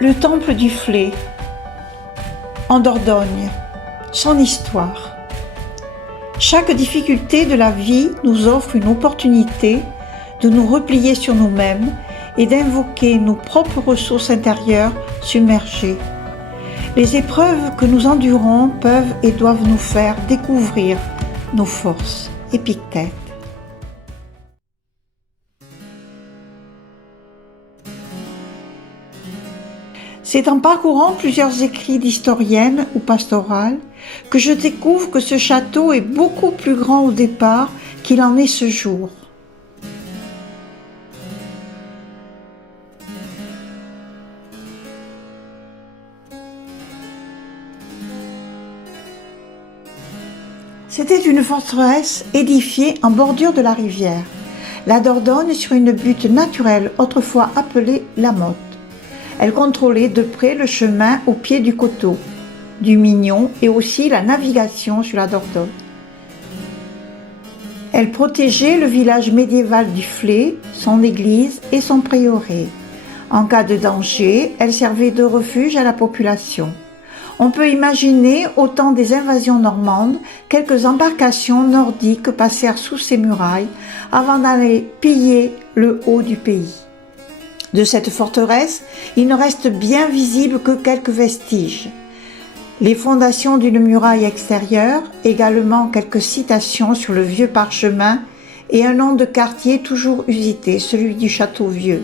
Le temple du Flé, en Dordogne, son histoire. Chaque difficulté de la vie nous offre une opportunité de nous replier sur nous-mêmes et d'invoquer nos propres ressources intérieures submergées. Les épreuves que nous endurons peuvent et doivent nous faire découvrir nos forces. Épictète. C'est en parcourant plusieurs écrits d'historiennes ou pastorales que je découvre que ce château est beaucoup plus grand au départ qu'il en est ce jour. C'était une forteresse édifiée en bordure de la rivière, la Dordogne, sur une butte naturelle autrefois appelée la Motte. Elle contrôlait de près le chemin au pied du coteau, du Mignon et aussi la navigation sur la Dordogne. Elle protégeait le village médiéval du Flé, son église et son prieuré. En cas de danger, elle servait de refuge à la population. On peut imaginer, au temps des invasions normandes, quelques embarcations nordiques passèrent sous ces murailles avant d'aller piller le haut du pays. De cette forteresse, il ne reste bien visible que quelques vestiges. Les fondations d'une muraille extérieure, également quelques citations sur le vieux parchemin et un nom de quartier toujours usité, celui du Château Vieux.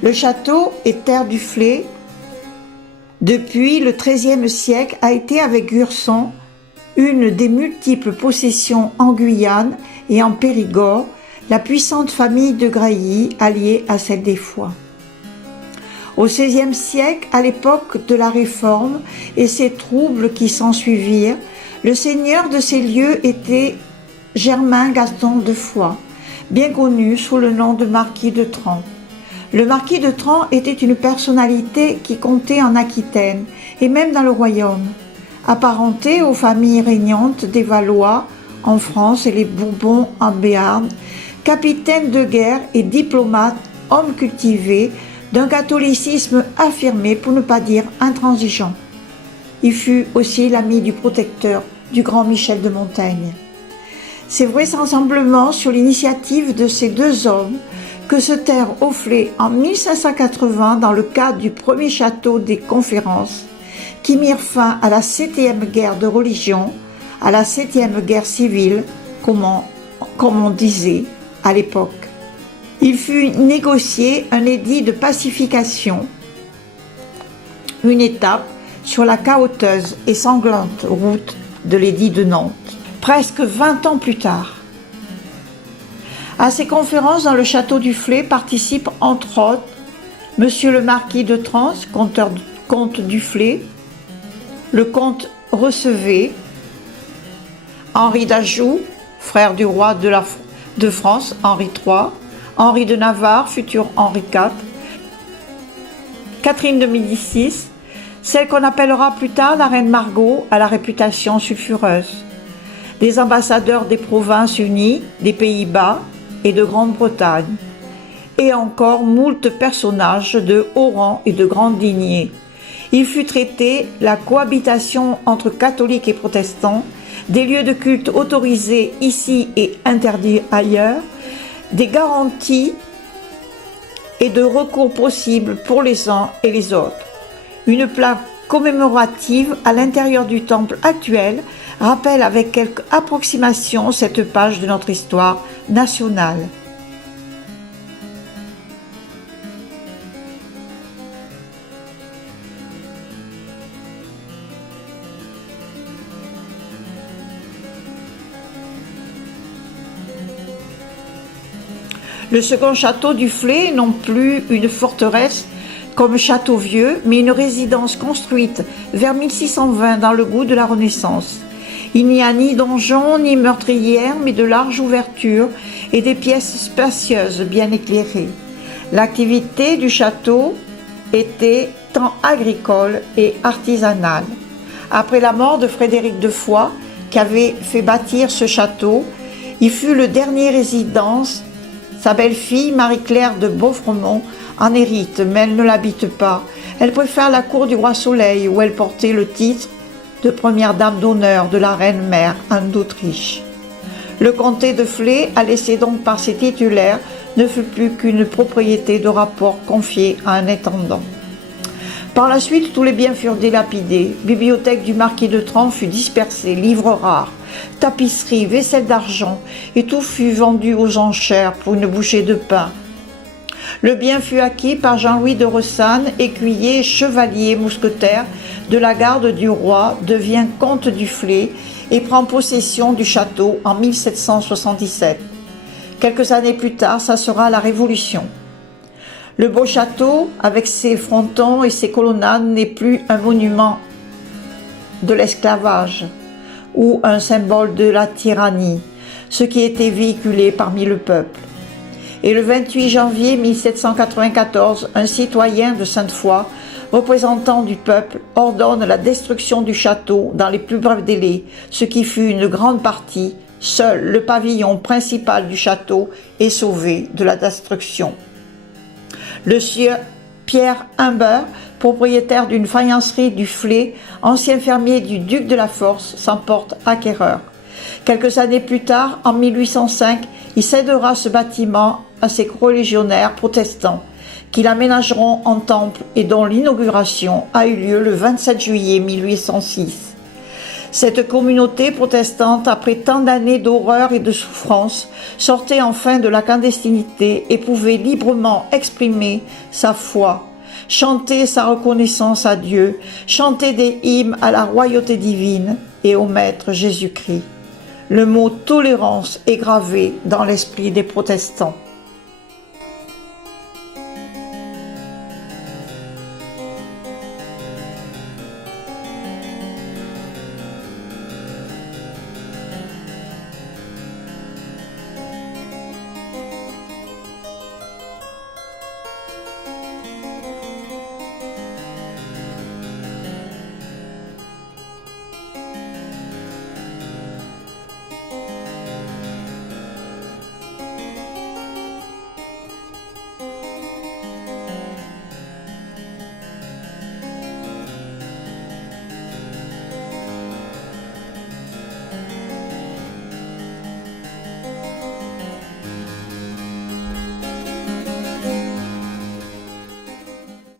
Le château et terre du Flé, depuis le XIIIe siècle, a été avec Gurson une des multiples possessions en Guyane et en Périgord, la puissante famille de Grailly alliée à celle des Foix. Au XVIe siècle, à l'époque de la Réforme et ses troubles qui s'ensuivirent, le seigneur de ces lieux était Germain Gaston de Foix, bien connu sous le nom de marquis de Trans. Le marquis de Trans était une personnalité qui comptait en Aquitaine et même dans le royaume, apparenté aux familles régnantes des Valois en France et les Bourbons en Béarn, capitaine de guerre et diplomate, homme cultivé, d'un catholicisme affirmé pour ne pas dire intransigeant. Il fut aussi l'ami du protecteur du grand Michel de Montaigne. C'est vraisemblablement sur l'initiative de ces deux hommes que se terre au Flé en 1580 dans le cadre du premier château des Conférences, qui mirent fin à la 7e guerre de religion, à la 7e guerre civile, comme on disait à l'époque. Il fut négocié un édit de pacification, une étape sur la cahoteuse et sanglante route de l'édit de Nantes, presque 20 ans plus tard. À ces conférences dans le château du Flé participent entre autres Monsieur le marquis de Trans, comte du Flé, le comte Recevé, Henri d'Anjou, frère du roi de France, Henri III, Henri de Navarre, futur Henri IV, Catherine de Médicis, celle qu'on appellera plus tard la reine Margot à la réputation sulfureuse, des ambassadeurs des provinces unies, des Pays-Bas et de Grande-Bretagne, et encore moult personnages de haut rang et de grande lignée. Il fut traité la cohabitation entre catholiques et protestants, des lieux de culte autorisés ici et interdits ailleurs, des garanties et de recours possibles pour les uns et les autres. Une plaque commémorative à l'intérieur du temple actuel rappelle avec quelque approximation cette page de notre histoire nationale. Le second château du Flé, non plus une forteresse comme Château-Vieux, mais une résidence construite vers 1620 dans le goût de la Renaissance. Il n'y a ni donjon ni meurtrière, mais de larges ouvertures et des pièces spacieuses bien éclairées. L'activité du château était tant agricole et artisanale. Après la mort de Frédéric de Foix, qui avait fait bâtir ce château, il fut le dernier résident. Sa belle-fille, Marie-Claire de Beaufremont, en hérite, mais elle ne l'habite pas. Elle préfère la cour du roi Soleil, où elle portait le titre de première dame d'honneur de la reine-mère Anne d'Autriche. Le comté de Flers, a laissé donc par ses titulaires, ne fut plus qu'une propriété de rapport confiée à un intendant. Par la suite, tous les biens furent dilapidés. Bibliothèque du marquis de Tremp fut dispersée, livres rares, tapisseries, vaisselle d'argent, et tout fut vendu aux enchères pour une bouchée de pain. Le bien fut acquis par Jean-Louis de Rossanne, écuyer, chevalier, mousquetaire de la garde du roi, devient comte du Flers et prend possession du château en 1777. Quelques années plus tard, ça sera la Révolution. Le beau château, avec ses frontons et ses colonnades, n'est plus un monument de l'esclavage ou un symbole de la tyrannie, ce qui était véhiculé parmi le peuple. Et le 28 janvier 1794, un citoyen de Sainte-Foy, représentant du peuple, ordonne la destruction du château dans les plus brefs délais, ce qui fut une grande partie. Seul le pavillon principal du château est sauvé de la destruction. Le sieur Pierre Humbert, propriétaire d'une faïencerie du Flers, ancien fermier du duc de la Force, s'en porte acquéreur. Quelques années plus tard, en 1805, il cédera ce bâtiment à ses religionnaires protestants, qui l'aménageront en temple et dont l'inauguration a eu lieu le 27 juillet 1806. Cette communauté protestante, après tant d'années d'horreur et de souffrance, sortait enfin de la clandestinité et pouvait librement exprimer sa foi, chanter sa reconnaissance à Dieu, chanter des hymnes à la royauté divine et au Maître Jésus-Christ. Le mot tolérance est gravé dans l'esprit des protestants.